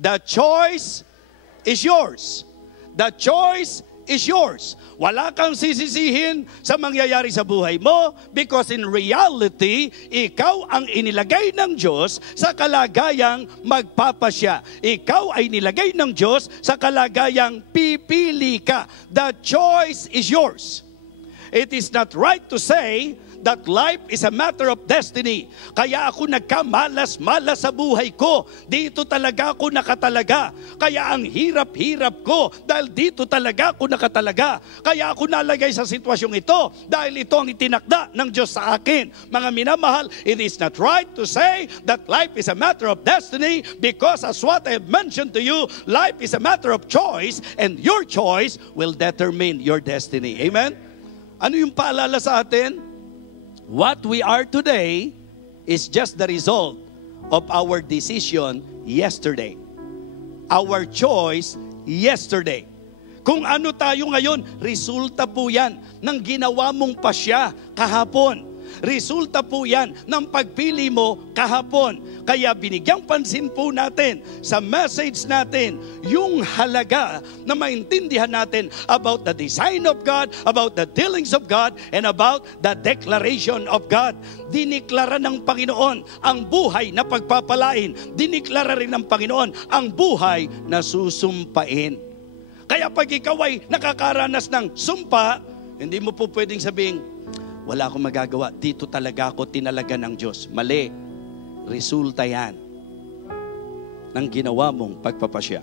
The choice is yours. The choice is yours. Wala kang sisisihin sa mangyayari sa buhay mo because in reality, ikaw ang inilagay ng Diyos sa kalagayang magpapasya. Ikaw ay nilagay ng Diyos sa kalagayang pipili ka. The choice is yours. It is not right to say that life is a matter of destiny. Kaya ako nagkamalas-malas sa buhay ko. Dito talaga ako nakatalaga. Kaya ang hirap-hirap ko dahil dito talaga ako nakatalaga. Kaya ako nalagay sa sitwasyong ito dahil ito ang itinakda ng Diyos sa akin. Mga minamahal, it is not right to say that life is a matter of destiny because as what I have mentioned to you, life is a matter of choice and your choice will determine your destiny. Amen? Ano yung paalala sa atin? What we are today is just the result of our decision yesterday. Our choice yesterday. Kung ano tayo ngayon, resulta po yan ng ginawa mong pasya kahapon. Resulta po yan ng pagpili mo kahapon. Kaya binigyang pansin po natin sa message natin yung halaga na maintindihan natin about the design of God, about the dealings of God, and about the declaration of God. Diniklara ng Panginoon ang buhay na pagpapalain. Diniklara rin ng Panginoon ang buhay na susumpain. Kaya pag ikaw ay nakakaranas ng sumpa, hindi mo po pwedeng sabihin, wala akong magagawa, dito talaga ako tinalaga ng Diyos. Mali. Resulta yan ng ginawa mong pagpapasya.